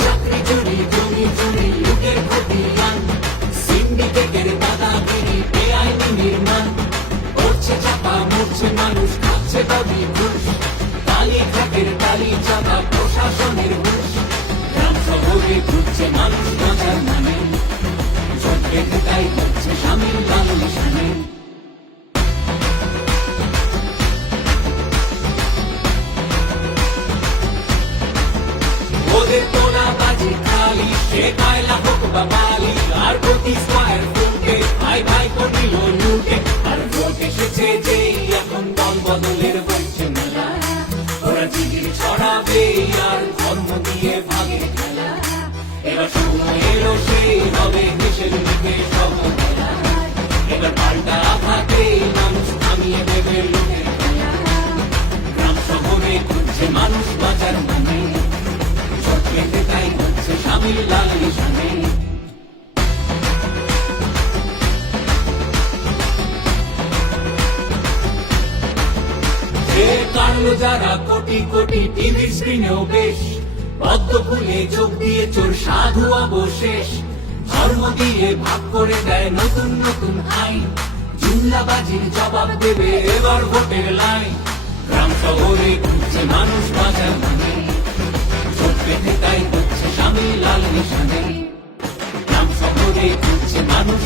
চাকরি চুরি জমি চুরি লুটের খতিয়ান সিন্ডিকেটের দাদাগিরি বেআইনি নির্মাণ করছে চাপা মরছে মানুষ খাচ্ছে দাবি ঘুষ কালি ঘাটের টালি চাপা প্রশাসনের ঘুষ গ্রাম শহরে ঘুরছে মানুষ বাঁচার মানে চোখে তাই হচ্ছে স্বামীর লালন সানে ওদের তোলা বাজি খালি সে কয়লা হোক বা বালি আর প্রতি স্কয়ার ফুটে ভাই ভাই করিল লুটে আর ভোট এসেছে যেই এখন দল বদলের বলছে মেলা ওরা জিগির ছড়াবে আর ধর্ম দিয়ে ভাগে খেলা এবার সময় এলো সেই হবে দেশের মুখে সব এবার পাল্টা আঘাতে মানুষ থামিয়ে দেবে লোকের খেলা গ্রাম শহরে ঘুরছে মানুষ বাঁচার মানে তাই হচ্ছে স্বামীর লাল সানে যে কাটলো যারা কোটি কোটি টিভি স্ক্রিনেও বেশ পদ্ম ফুলে চোখ দিয়ে চোর সাধু অবশেষ ধর্ম দিয়ে ভাগ করে দেয় নতুন নতুন আইন জুমলাবাজির জবাব দেবে এবার ভোটের লাইন গ্রাম শহরে ঘুরছে মানুষ বাঁচার মানে তাই হচ্ছে স্বামী লাল নিশানে গ্রাম শহরে ঘুরছে মানুষ